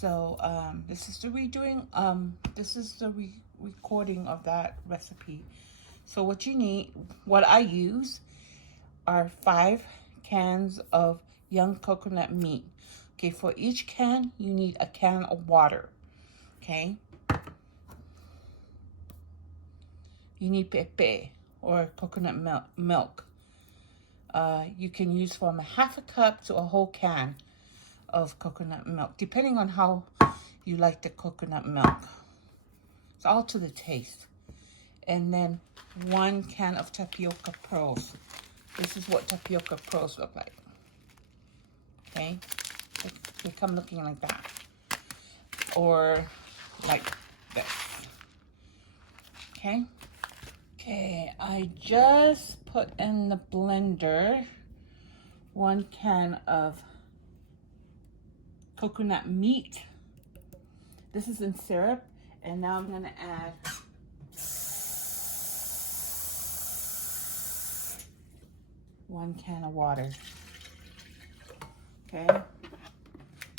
So this is the redoing. This is the recording of that recipe. So what you need, what I use, are 5 cans of young coconut meat. Okay, for each can, you need a can of water. Okay. You need pepe or coconut milk. You can use from a half a cup to a whole can of coconut milk, depending on how you like the coconut milk. It's all to the taste. And then 1 can of tapioca pearls. This is what tapioca pearls look like. Okay, they come looking like that, or like this. Okay. Okay, I just put in the blender 1 can of coconut meat. This is in syrup, and now I'm gonna add one can of water. Okay,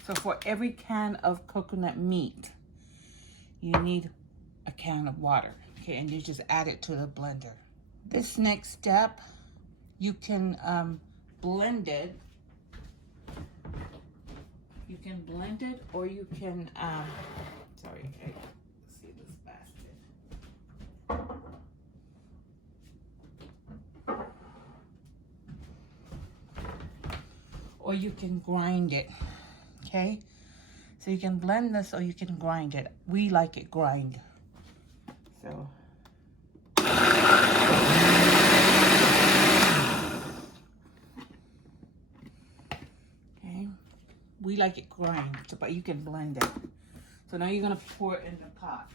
so for every can of coconut meat, you need a can of water. Okay, and you just add it to the blender. This next step, you can blend it. You can blend it, or you can, sorry, hey, see this basket. Or you can grind it, okay? So you can blend this or you can grind it. We like it grind. So. Okay, we like it grind, but you can blend it. So now you're gonna pour it in the pot.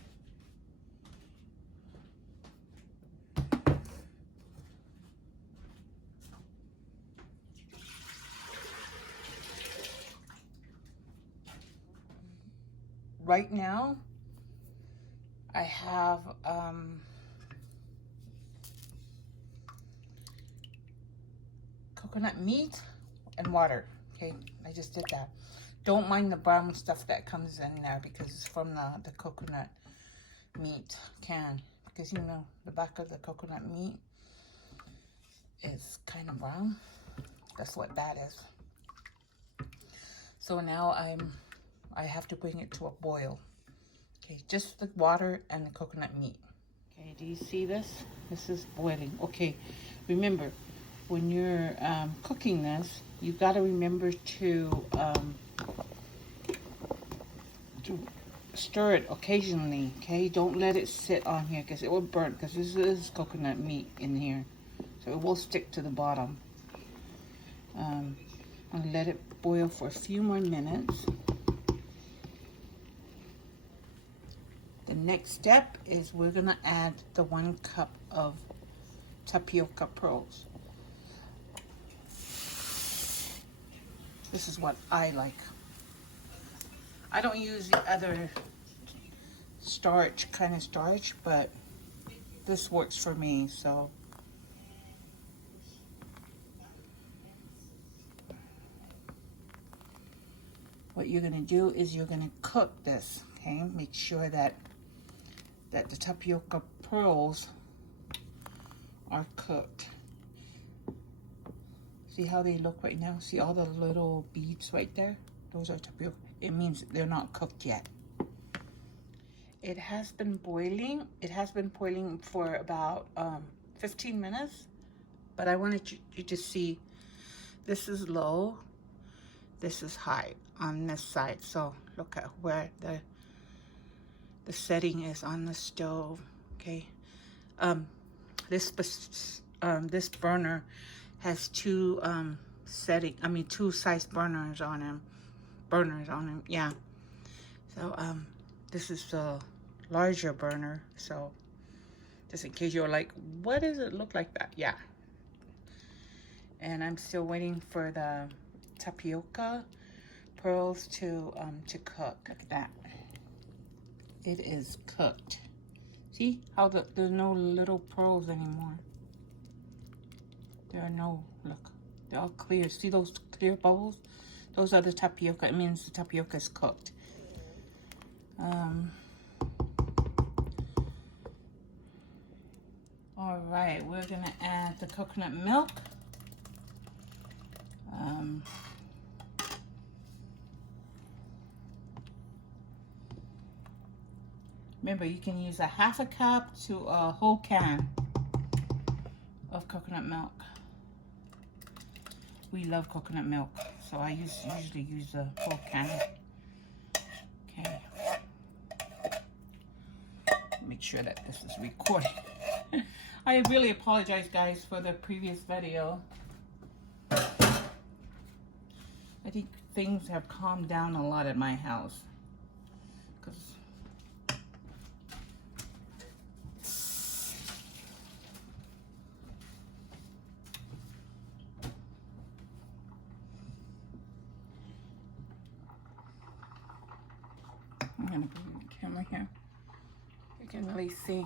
Right now, I have coconut meat and water. Okay, I just did that. Don't mind the brown stuff that comes in there because it's from the coconut meat can. Because you know the back of the coconut meat is kind of brown. That's what that is. So now I have to bring it to a boil. Okay, just the water and the coconut meat. Okay, do you see this? This is boiling. Okay, remember, when you're cooking this, you got to remember to stir it occasionally. Okay, don't let it sit on here because it will burn, because this is coconut meat in here, so it will stick to the bottom. I'll let it boil for a few more minutes. The next step is we're gonna add the 1 cup of tapioca pearls. This is what I like. I don't use the other starch, kind of starch, but this works for me, so. What you're gonna do is you're gonna cook this, okay? Make sure that the tapioca pearls are cooked. See how they look right now? See all the little beads right there? Those are tapioca. It means they're not cooked yet. It has been boiling. It has been boiling for about 15 minutes. But I wanted you to see, this is low, this is high on this side. So look at where the setting is on the stove. Okay, this burner has 2 2 size burners on them. Yeah. So this is the larger burner. So just in case you're like, what does it look like that? Yeah. And I'm still waiting for the tapioca pearls to cook. Look at that. It is cooked. See how there's no little pearls anymore. There are no, look, they're all clear. See those clear bubbles? Those are the tapioca. It means the tapioca is cooked. All right, we're gonna add the coconut milk. Remember, you can use a half a cup to a whole can of coconut milk. We love coconut milk, so I usually use a whole can. Okay. Make sure that this is recording. I really apologize, guys, for the previous video. I think things have calmed down a lot at my house. I'm gonna bring the camera here. You can really see,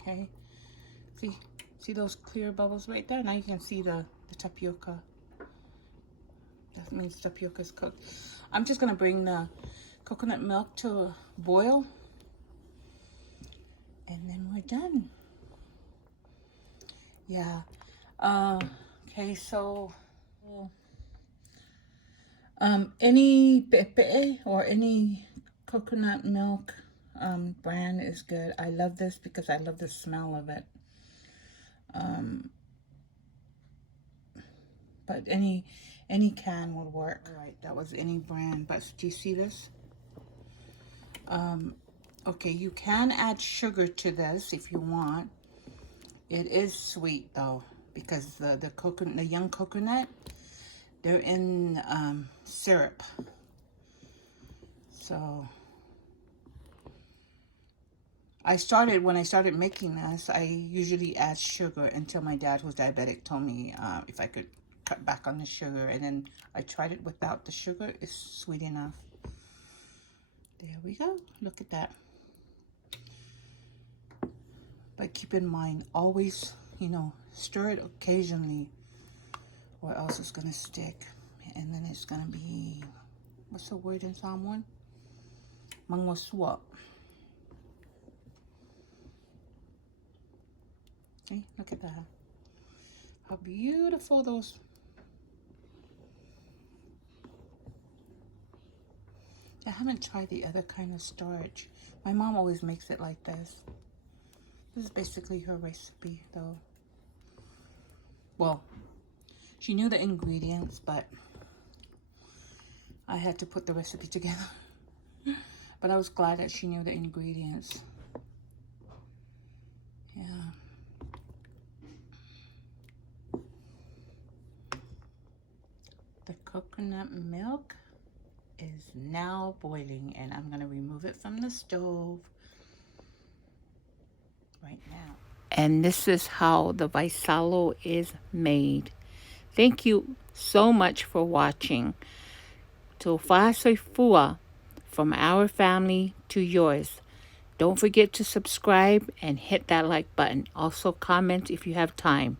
okay? See those clear bubbles right there? Now you can see the tapioca. That means tapioca is cooked. I'm just gonna bring the coconut milk to a boil, and then we're done. Yeah. Okay, so any pepe or any coconut milk brand is good. I love this because I love the smell of it. But any can would work. All right, that was any brand. But do you see this? Okay, you can add sugar to this if you want. It is sweet though, because the young coconut, they're in syrup. So when I started making this, I usually add sugar until my dad, who's diabetic, told me if I could cut back on the sugar, and then I tried it without the sugar. It's sweet enough. There we go. Look at that. But keep in mind, always, stir it occasionally, or else it's gonna stick, and then it's gonna be, what's the word in Samoan? Mangoswap. See, look at that. How beautiful those. I haven't tried the other kind of starch. My mom always makes it like this. This is basically her recipe, though. Well, she knew the ingredients, but I had to put the recipe together. But I was glad that she knew the ingredients. Yeah. The coconut milk is now boiling, and I'm going to remove it from the stove right now. And this is how the VAISALO is made. Thank you so much for watching. To Fua, from our family to yours. Don't forget to subscribe and hit that like button. Also comment if you have time.